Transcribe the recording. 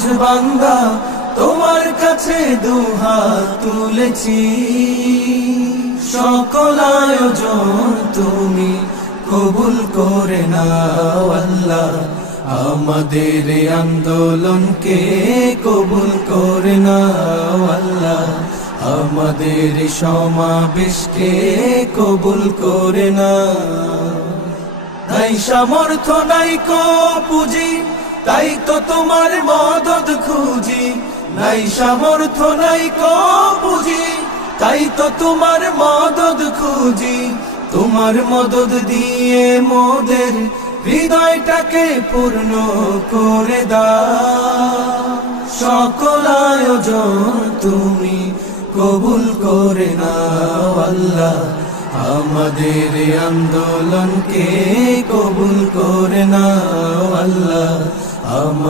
বুঝ বান্দা তোমার কাছে দুহাত তুলেছি, সকল আয়োজন তুমি কবুল করে নাও আল্লাহ, আমাদের আন্দোলনকে কবুল করে নাও আল্লাহ, আমাদের সমাবেশকে কবুল করে নাও। নাই সামর্থ্য নাই কো পুঁজি, তাই তো তোমার মদদ খুঁজি, নাই সামর্থ্য নাই কো পুঁজি, তাই তো তোমার মদদ খুঁজি, তোমার মদদ দিয়ে মোদের হৃদয়টাকে পূর্ণ করে দাও, সকল আয়োজন তুমি কবুল করে নাও আল্লাহ, আমাদের আন্দোলনকে কবুল করে নাও আল্লাহ।